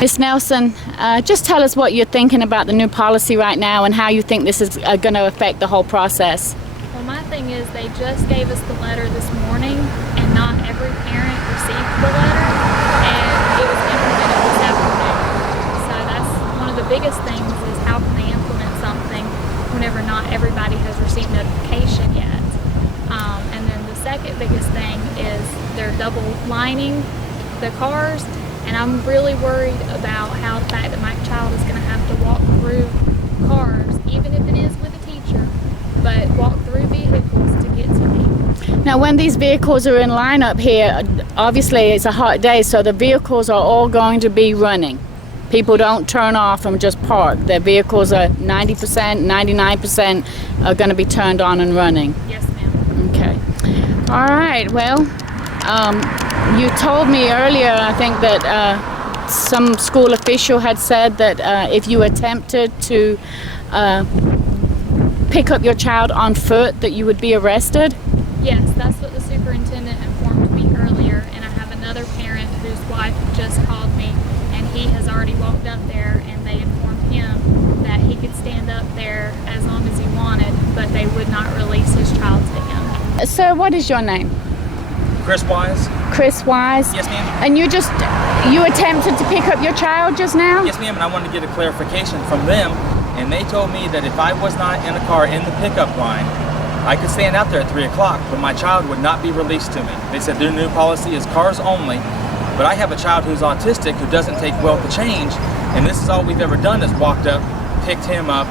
Ms. Nelson, just tell us what you're thinking about the new policy right now and how you think this is going to affect the whole process. Well, my thing is they just gave us the letter this morning, and not every parent received the letter, and it was implemented this afternoon. So that's one of the biggest things, is how can they implement something whenever not everybody has received notification yet. And then the second biggest thing is they're double lining the cars, and I'm really worried about how the fact that my child is going to have to walk through cars, even if it is with a teacher, but walk through vehicles to get to me. Now, when these vehicles are in line up here, obviously it's a hot day, so the vehicles are all going to be running. People don't turn off and just park. Their vehicles are 90%, 99% are going to be turned on and running. Yes, ma'am. Okay. All right. Well, you told me earlier, I think, that some school official had said that if you attempted to pick up your child on foot, that you would be arrested? Yes, that's what the superintendent informed me earlier, and I have another parent whose wife just called me, and he has already walked up there, and they informed him that he could stand up there as long as he wanted, but they would not release his child to him. Sir, what is your name? Chris Wise? Chris Wise? Yes, ma'am. And you attempted to pick up your child just now? Yes, ma'am, and I wanted to get a clarification from them, and they told me that if I was not in a car in the pickup line, I could stand out there at 3 o'clock, but my child would not be released to me. They said their new policy is cars only, but I have a child who's autistic who doesn't take well to change, and this is all we've ever done is walked up, picked him up,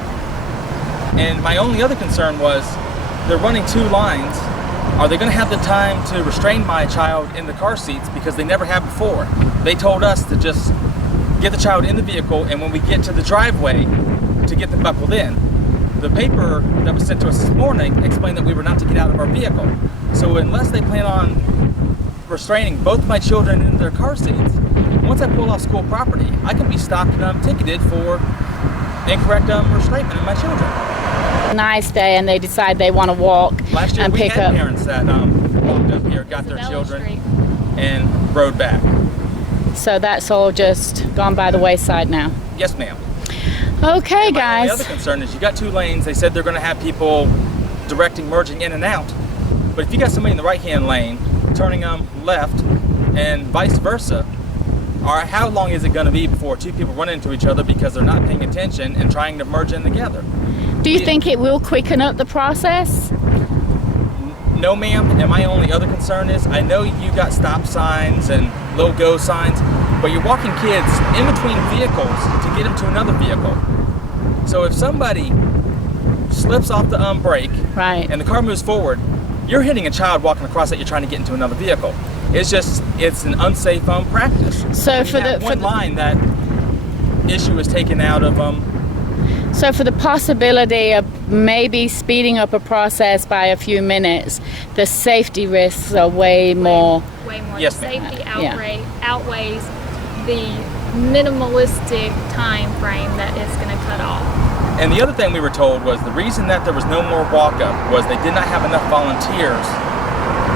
and my only other concern was they're running 2 lines. Are they going to have the time to restrain my child in the car seats, because they never have before? They told us to just get the child in the vehicle, and when we get to the driveway, to get them buckled in. The paper that was sent to us this morning explained that we were not to get out of our vehicle. So unless they plan on restraining both my children in their car seats, once I pull off school property, I can be stopped and ticketed for incorrect restraint of my children. Nice day, and they decide they want to walk Last year and we pick had up. parents that walked up here, got their children, and rode back. So that's all just gone by the wayside now. Yes, ma'am. Okay, My guys. other concern is you got 2 lanes. They said they're going to have people directing, merging in and out. But if you got somebody in the right-hand lane, turning them left, and vice versa, how long is it going to be before 2 people run into each other because they're not paying attention and trying to merge in together? Do you think it will quicken up the process? No, ma'am. And my only other concern is I know you got stop signs and low go signs, but you're walking kids in between vehicles to get them to another vehicle. So if somebody slips off the brake, right, and the car moves forward, you're hitting a child walking across that you're trying to get into another vehicle. It's an unsafe practice. So for the one line, that issue is taken out of So for the possibility of maybe speeding up a process by a few minutes, the safety risks are way more. Way more. Yes, the ma'am. safety outweighs the minimalistic time frame that it's going to cut off. And the other thing we were told was the reason that there was no more walk-up was they did not have enough volunteers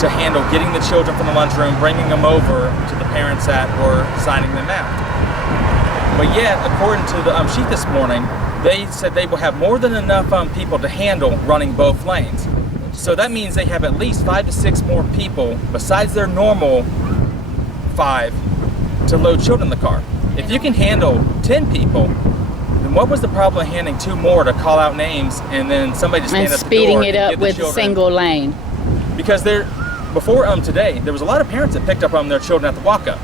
to handle getting the children from the lunchroom, bringing them over to the parents that were signing them out. But yet, according to the sheet this morning, they said they will have more than enough people to handle running both lanes. So that means they have at least 5 to 6 more people besides their normal 5 to load children in the car. If you can handle 10 people, then what was the problem of handing 2 more to call out names and then somebody to stand And at the door speeding it and up give the with a children? single lane. Because before today, there was a lot of parents that picked up their children at the walk-up.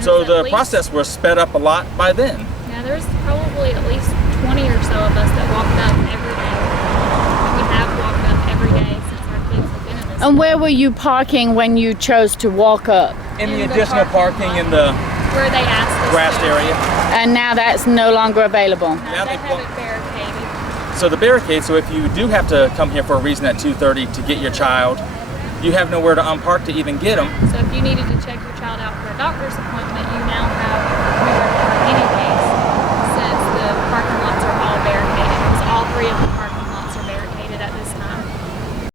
So the process was sped up a lot by then. Yeah, there's probably at least 20 or so of us that walked up every day. We have walked up every day since our kids have been in this. And where were you parking when you chose to walk up? In the additional parking in the where they asked us grassed area. And now that's no longer available. Now they have it barricaded. So the barricade, so if you do have to come here for a reason at 2:30 to get your child, you have nowhere to unpark to even get them. So if you needed to check your child out for a doctor's appointment, you